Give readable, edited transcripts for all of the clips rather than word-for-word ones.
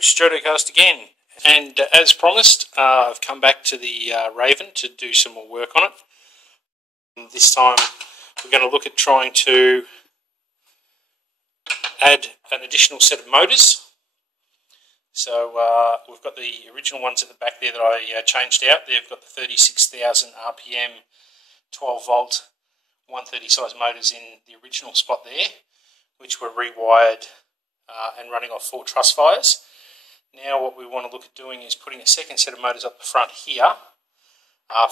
folks, Jodocast again, and as promised, I've come back to the Raven to do some more work on it. This time we're going to look at trying to add an additional set of motors. So we've got the original ones at the back there that I changed out. They've got the 36,000 RPM 12 volt 130 size motors in the original spot there, which were rewired and running off 4 truss fires. Now what we want to look at doing is putting a second set of motors up the front here,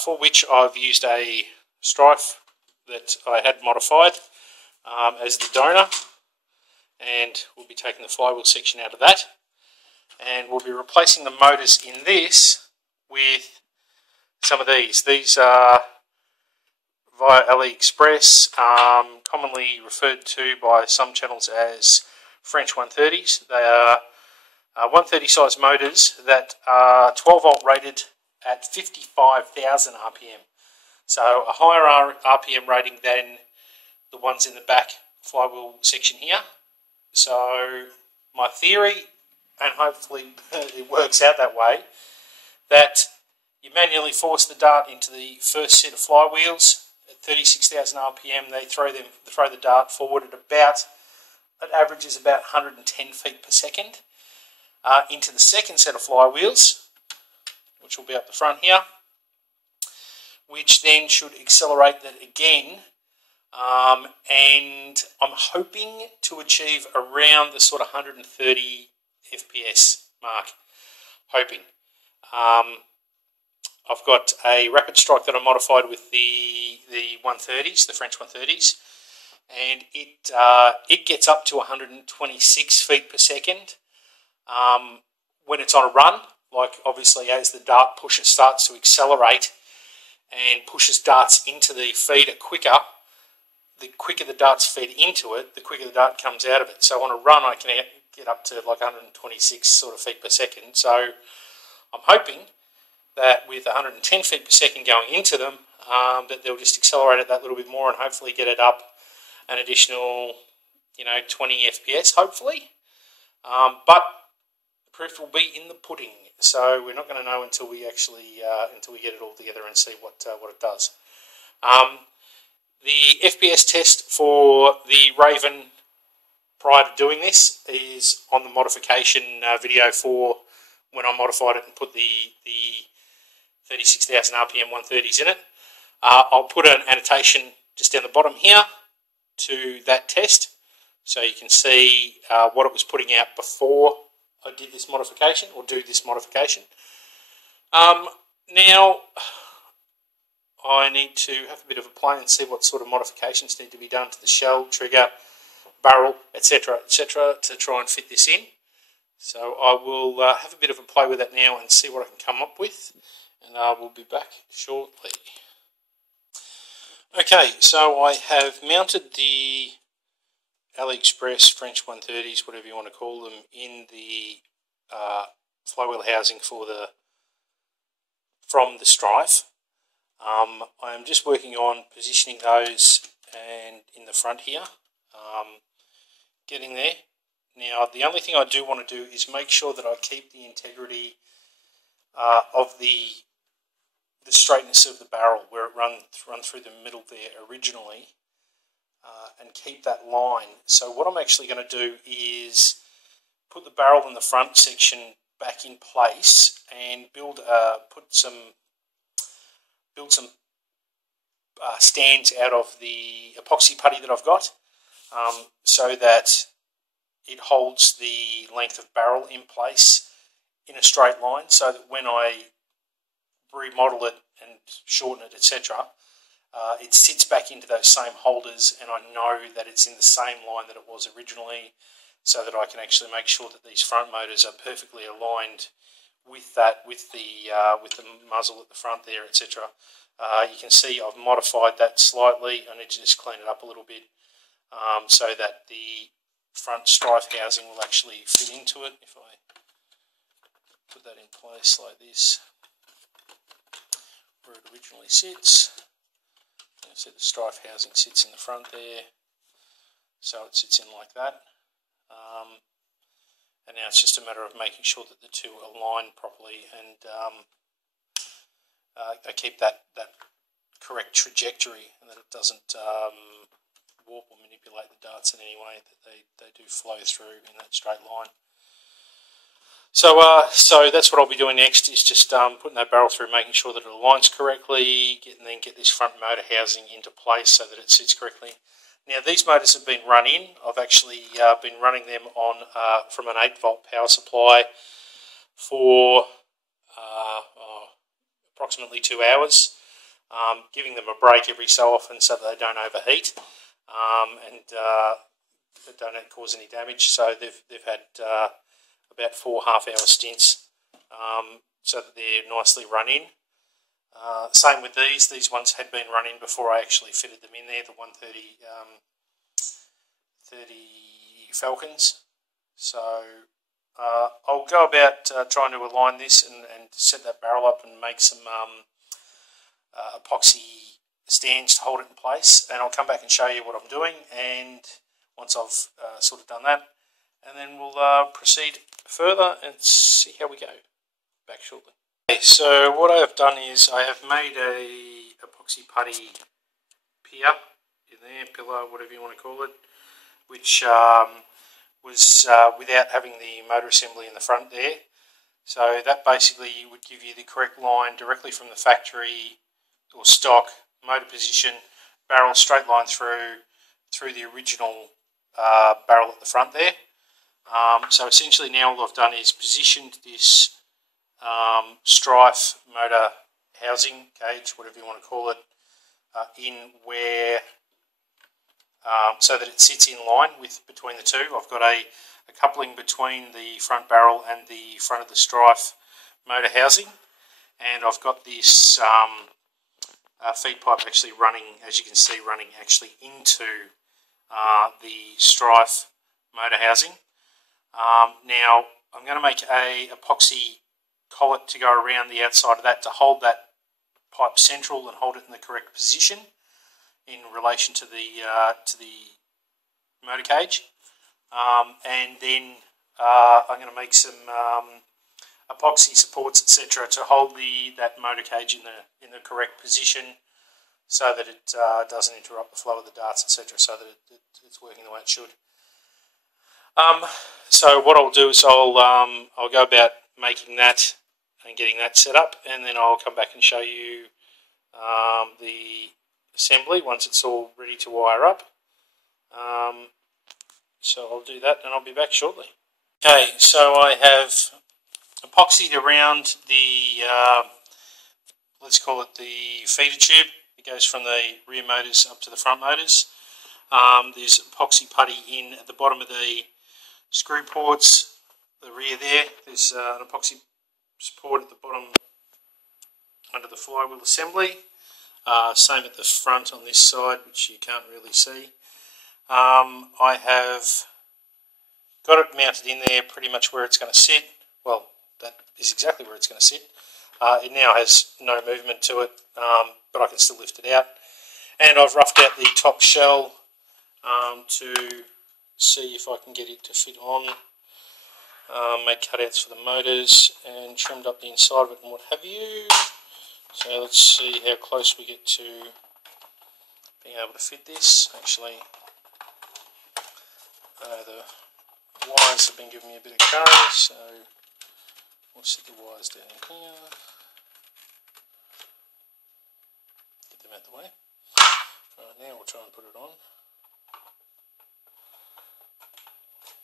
for which I've used a Strife that I had modified as the donor, and we'll be taking the flywheel section out of that, and we'll be replacing the motors in this with some of these. These are via AliExpress, commonly referred to by some channels as French 130s. They are 130 size motors that are 12 volt rated at 55,000 RPM. So a higher RPM rating than the ones in the back flywheel section here. So my theory, and hopefully it works out that way, that you manually force the dart into the first set of flywheels at 36,000 RPM. They throw the dart forward at about, it averages about 110 feet per second, into the second set of flywheels, which will be up the front here, which then should accelerate that again, and I'm hoping to achieve around the sort of 130 FPS mark. Hoping. I've got a rapid strike that I modified with the 130s, the French 130s, and it gets up to 126 feet per second when it's on a run. Like obviously as the dart pusher starts to accelerate and pushes darts into the feeder quicker, the quicker the darts fed into it, the quicker the dart comes out of it. So on a run I can get up to like 126 sort of feet per second. So I'm hoping that with 110 feet per second going into them, that they'll just accelerate it that little bit more and hopefully get it up an additional, 20 FPS, hopefully. But the proof will be in the pudding, so we're not going to know until we actually until we get it all together and see what it does. The FPS test for the Raven prior to doing this is on the modification video for when I modified it and put the 36,000 RPM 130s in it. I'll put an annotation just down the bottom here to that test, so you can see what it was putting out before I did this modification, or do this modification. Now, I need to have a bit of a play and see what sort of modifications need to be done to the shell, trigger, barrel, etc., to try and fit this in. So I will have a bit of a play with that now and see what I can come up with, and I will be back shortly. Okay, so I have mounted the AliExpress French 130s, whatever you want to call them, in the flywheel housing from the Strife. I am just working on positioning those and in the front here, getting there. Now, the only thing I do want to do is make sure that I keep the integrity of the straightness of the barrel where it run through the middle there originally, and keep that line. So what I'm actually going to do is put the barrel in the front section back in place and build some stands out of the epoxy putty that I've got, so that it holds the length of barrel in place in a straight line, so that when I remodel it and shorten it, etc., it sits back into those same holders, and I know that it's in the same line that it was originally, so that I can actually make sure that these front motors are perfectly aligned with that, with the muzzle at the front there, etc. You can see I've modified that slightly. I need to just clean it up a little bit, so that the front Strife housing will actually fit into it. If I put that in place like this, where it originally sits. So the Strife housing sits in the front there, so it sits in like that. and now it's just a matter of making sure that the two align properly, and I keep that correct trajectory, and that it doesn't warp or manipulate the darts in any way, that they do flow through in that straight line. So that's what I'll be doing next, is just putting that barrel through, making sure that it aligns correctly, and then get this front motor housing into place so that it sits correctly. Now, these motors have been run in. I've actually been running them on from an 8-volt power supply for approximately 2 hours, giving them a break every so often so that they don't overheat and don't cause any damage. So they've had about 4 half-hour stints so that they're nicely run in. Same with these ones had been run in before I actually fitted them in there, the 130 Falcons. So I'll go about trying to align this and set that barrel up and make some epoxy stands to hold it in place, and I'll come back and show you what I'm doing, and once I've sort of done that, and then we'll proceed further and see how we go. Back shortly. Okay, so what I have done is I have made a epoxy putty pier in there, pillar, whatever you want to call it, which was without having the motor assembly in the front there. So that basically would give you the correct line directly from the factory or stock, motor position, barrel straight line through the original barrel at the front there. So essentially now all I've done is positioned this strife motor housing, cage, whatever you want to call it, in where so that it sits in line with between the two. I've got a coupling between the front barrel and the front of the strife motor housing, and I've got this feed pipe actually running, as you can see, running actually into the strife motor housing. Now I'm going to make a epoxy collet to go around the outside of that to hold that pipe central and hold it in the correct position in relation to the motor cage, and then I'm going to make some epoxy supports, etc., to hold that motor cage in the correct position so that it doesn't interrupt the flow of the darts, etc., so that it's working the way it should. So what I'll do is I'll go about making that and getting that set up, and then I'll come back and show you the assembly once it's all ready to wire up. So I'll do that and I'll be back shortly. Okay, so I have epoxied around the, let's call it the feeder tube. It goes from the rear motors up to the front motors. There's epoxy putty in at the bottom of the screw ports, the rear there. There's an epoxy support at the bottom under the flywheel assembly. Same at the front on this side, which you can't really see. I have got it mounted in there pretty much where it's going to sit. Well, that is exactly where it's going to sit. It now has no movement to it, but I can still lift it out. And I've roughed out the top shell to see if I can get it to fit on. Made cutouts for the motors and trimmed up the inside of it and what have you. So let's see how close we get to being able to fit this. Actually, the wires have been giving me a bit of current, so we'll stick the wires down here. Get them out of the way. Right, now we'll try and put it on.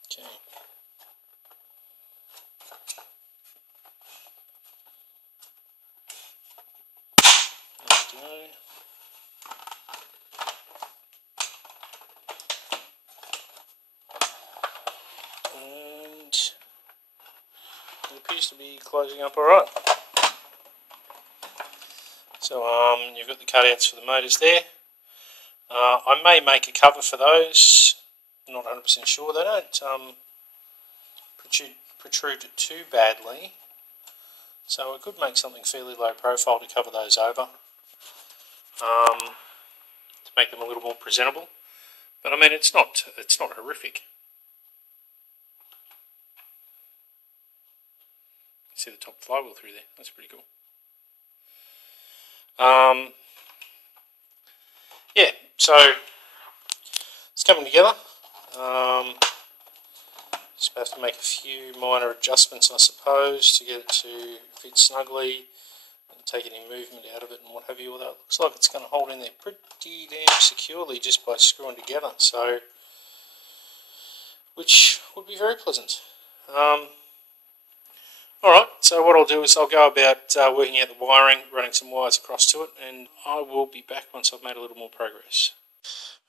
Okay. And it appears to be closing up alright. So you've got the cutouts for the motors there. I may make a cover for those, not 100% sure. They don't protrude too badly, so I could make something fairly low profile to cover those over, to make them a little more presentable. But I mean, it's not horrific. see the top flywheel through there. That's pretty cool. Yeah, so it's coming together. Just have to make a few minor adjustments, I suppose, to get it to fit snugly and take any movement out of it and what have you. Although it looks like it's going to hold in there pretty damn securely just by screwing together, so which would be very pleasant. Alright, so what I'll do is I'll go about working out the wiring, running some wires across to it, and I will be back once I've made a little more progress.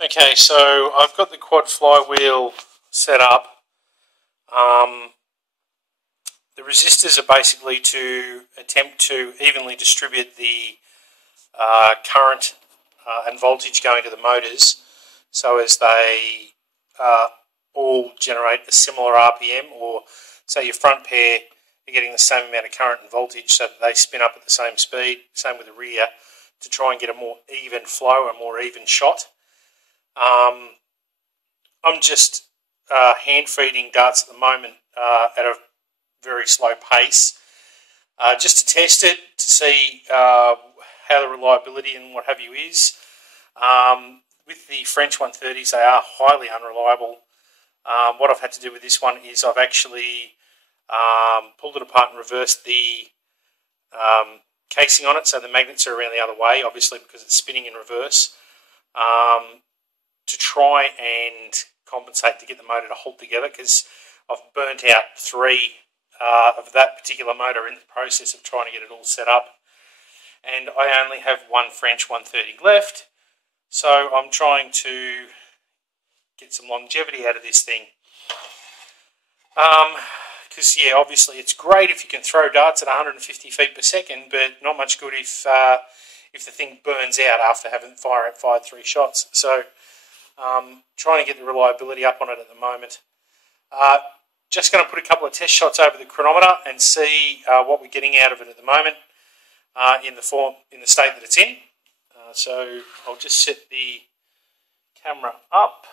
Okay, so I've got the quad flywheel set up. The resistors are basically to attempt to evenly distribute the current and voltage going to the motors so as they all generate a similar RPM, or say your front pair are getting the same amount of current and voltage so that they spin up at the same speed, same with the rear, to try and get a more even flow, a more even shot. I'm just hand feeding darts at the moment at a very slow pace, just to test it, to see how the reliability and what have you is. With the French 130s, they are highly unreliable. What I've had to do with this one is I've actually pulled it apart and reversed the casing on it, so the magnets are around the other way, obviously because it's spinning in reverse, to try and compensate to get the motor to hold together, because I've burnt out 3 of that particular motor in the process of trying to get it all set up, and I only have one French 130 left, so I'm trying to get some longevity out of this thing. Because yeah, obviously it's great if you can throw darts at 150 feet per second, but not much good if the thing burns out after having fired 3 shots. So trying to get the reliability up on it at the moment. Just going to put a couple of test shots over the chronometer and see what we're getting out of it at the moment in the state that it's in. So I'll just set the camera up.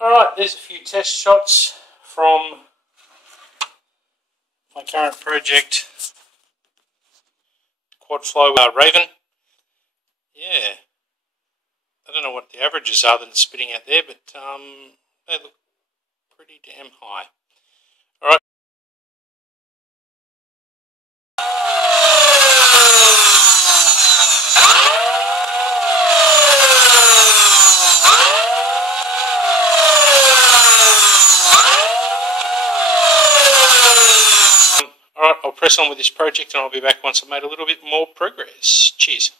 Alright, there's a few test shots from my current project, quad flow Raven. Yeah, I don't know what the averages are that it's spitting out there, but they look pretty damn high. Alright. Alright, I'll press on with this project and I'll be back once I've made a little bit more progress. Cheers.